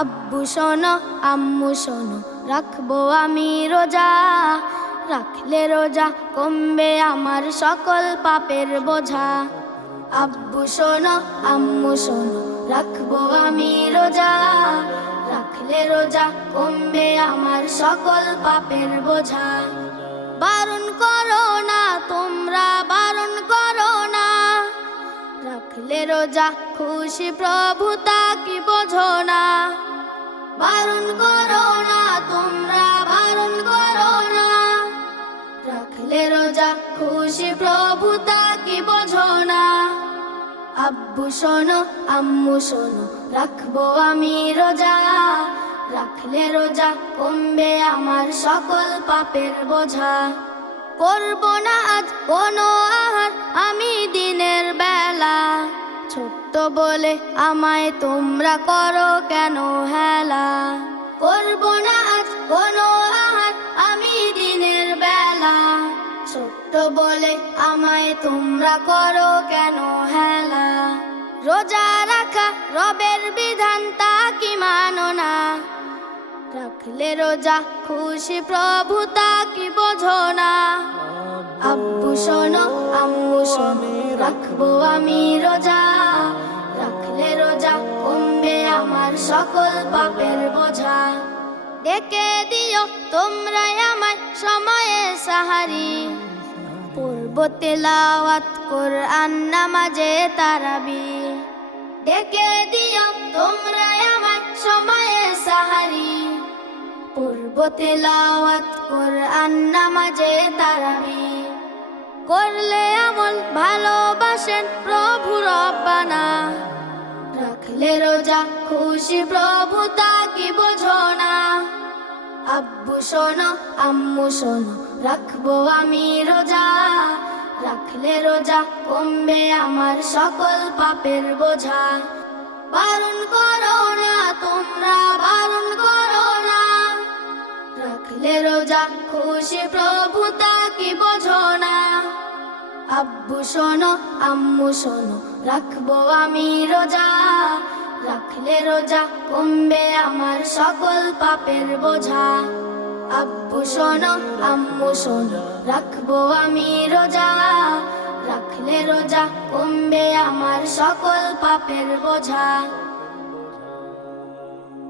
আব্বু শোনো আম্মু শোনো, রাখবো আমি রোজা। রাখলে রোজা কমবে আমার সকল পাপের বোঝা। আব্বু শোনো আম্মু শোনো, রাখবো আমি রোজা। রাখলে রোজা কমবে আমার সকল পাপের বোঝা। বারণ করো না তোমরা, বারণ করো না। রাখলে রোজা খুশি প্রভু তা কি বোঝো না। বারণ করো না তোমরা, বারণ করো না। রাখলে রোজা খুশি প্রভু তা কি বোঝো না। আব্বু শোনো আম্মু শোনো, রাখবো আমি রোজা। রাখলে রোজা কমবে আমার সকল পাপের বোঝা। করব না আজ কোনো আহার আমি দিনের বেলা। ছোট্ট বলে আমায় তোমরা করো কেন হেলা। করব না আজ কোনো আহার আমি দিনের বেলা। ছোট্ট বলে আমায় তোমরা করো কেন হেলা। রোজা রাখা রবের বিধান তা কি মানো না। রাখলে রোজা খুশি প্রভু তা কি বোঝো না। আব্বু শোনো আম্মু শোনো, রাখবো আমি রোজা। রাখলে রোজা কমবে আমার সকল পাপের বোঝা। ডেকে দিও তোমরা আমায় সময়ে সাহারি। পড়ব তেলাওয়াত কোরআন নামাজে তারাবি। ডেকে দিও তোমরা আমায় সময়ে সাহারি। পড়ব তেলাওয়াত কোরআন নামাজে তারাবি। করলে আমল ভালোবাসেন প্রভু রব্বানা। রাখলে রোজা খুশি প্রভু তা কি বোঝো না। আব্বু শোনো আম্মু শোনো, রাখবো আমি রোজা। রাখলে রোজা কমবে আমার সকল পাপের বোঝা। বারণ করো না তোমরা, বারণ করো না। রাখলে রোজা খুশি প্রভু তা কি বোঝো না। আব্বু শোনো আম্মু শোনো, রাখবো আমি রোজা। রাখলে রোজা কমবে আমার সকল পাপের বোঝা। আব্বু শোনো আম্মু শোনো, রাখবো আমি রোজা। রাখলে রোজা কমবে আমার সকল পাপের বোঝা।